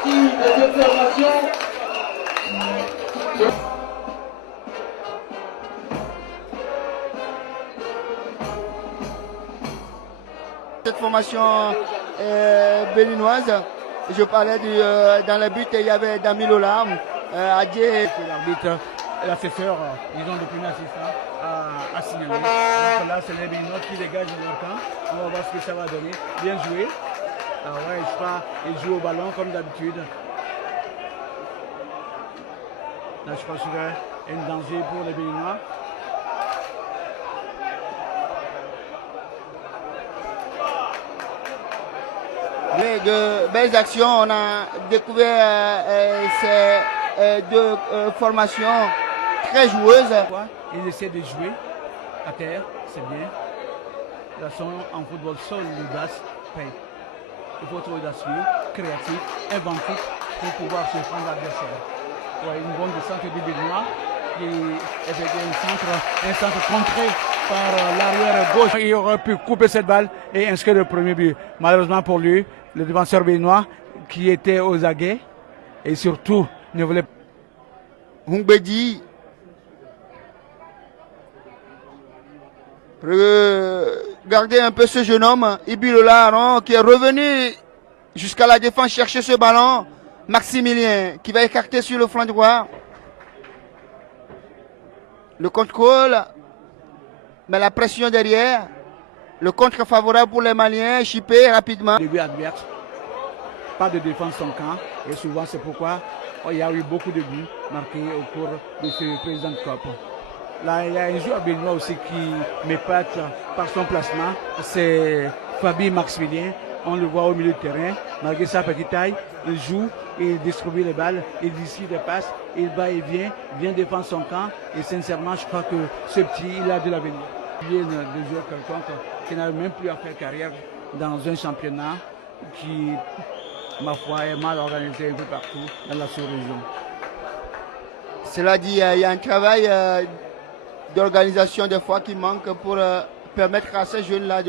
partie de cette formation. Cette formation béninoise, je parlais dans le but, il y avait Dami Lola, Adjé. L'arbitre, l'assesseur, disons le premier assistant, a signalé. Donc là, c'est les Béninois qui dégagent leur camp. On va voir ce que ça va donner. Bien joué. Ah ouais, je crois qu'il joue au ballon comme d'habitude. Là, je pense qu'il y a un danger pour les Béninois. De belles actions, on a découvert ces deux formations très joueuses. Ils essaient de jouer à terre, c'est bien. De toute façon, en football, seul l'audace paye. Il faut être audacieux, créatif, inventif pour pouvoir surprendre l'adversaire. Ouais, une bonne descente du Béninois qui effectue un centre contré par l'arrière gauche. Il aurait pu couper cette balle et inscrire le premier but. Malheureusement pour lui, le défenseur béninois qui était aux aguets et surtout ne voulait pas. Hungbedi, regardez un peu ce jeune homme, Ibilola, qui est revenu jusqu'à la défense chercher ce ballon. Maximilien qui va écarter sur le flanc droit. Le contrôle, mais la pression derrière. Le contre favorable pour les Maliens, chippé rapidement. Début adverse, pas de défense son camp et souvent c'est pourquoi il y a eu beaucoup de buts marqués au cours de ce président de COP. Là, il y a un joueur béninois aussi qui m'épate par son placement, c'est Fabi Maximilien. On le voit au milieu de terrain, malgré sa petite taille, il joue, il distribue les balles, il distribue des passes, il va et vient défendre son camp. Et sincèrement, je crois que ce petit, il a de l'avenir. Il y a des joueurs quelconques qui n'arrivent même plus à faire carrière dans un championnat qui, ma foi, est mal organisé un peu partout dans la sous-région. Cela dit, il y a un travail d'organisation des fois qui manque pour permettre à ces jeunes-là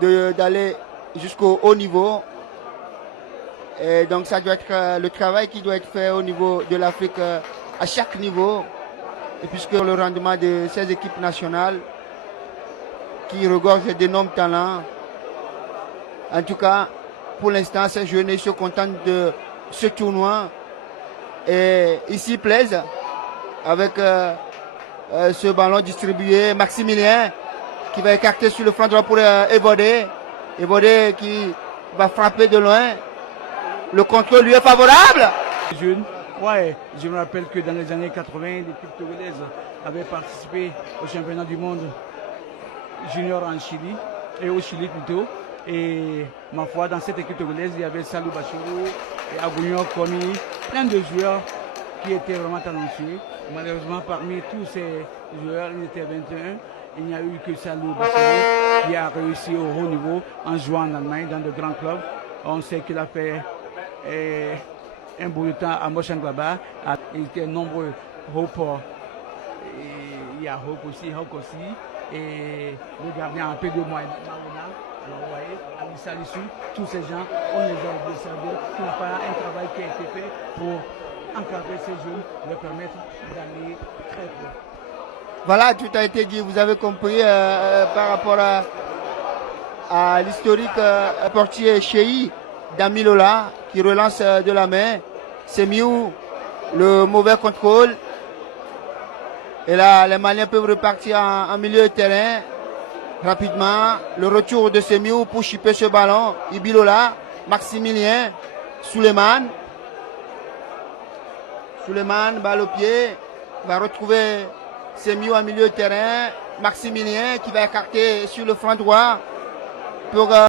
d'aller jusqu'au haut niveau. Et donc ça doit être le travail qui doit être fait au niveau de l'Afrique à chaque niveau. Et puisque le rendement de ces équipes nationales qui regorgent d'énormes talents, en tout cas pour l'instant ces jeunes se contentent de ce tournoi et ils s'y plaisent avec ce ballon distribué. Maximilien qui va écarter sur le flanc droit pour Evodé. Evodé qui va frapper de loin. Le contrôle lui est favorable. Jeune, ouais, je me rappelle que dans les années 80, l'équipe togolaise avait participé au championnat du monde junior en Chili, et au Chili plutôt. Et ma foi, dans cette équipe togolaise, il y avait Salou Bachirou, et Agounion Komi, plein de joueurs qui étaient vraiment talentueux. Malheureusement, parmi tous ces joueurs, il était 21. Il n'y a eu que Salou Bachirou qui a réussi au haut niveau en jouant en Allemagne dans de grands clubs. On sait qu'il a fait un bout de temps à Mönchengladbach. Il était nombreux. Hope, il y a Hope aussi, et le gardien un peu de moins. Alors vous voyez, Alissa Lissou, tous ces gens, on les a observés, qu'il n'y a pas un travail qui a été fait pour encadrer ces jeunes, leur permettre d'aller très loin. Voilà, tout a été dit, vous avez compris par rapport à l'historique portier Cheyi Damilola qui relance de la main. C'est Miou, le mauvais contrôle. Et là, les Maliens peuvent repartir en milieu de terrain rapidement. Le retour de Semiou pour chipper ce ballon. Ibilola, Maximilien, Souleymane, balle au pied, va retrouver Semiou en milieu de terrain. Maximilien qui va écarter sur le flanc droit pour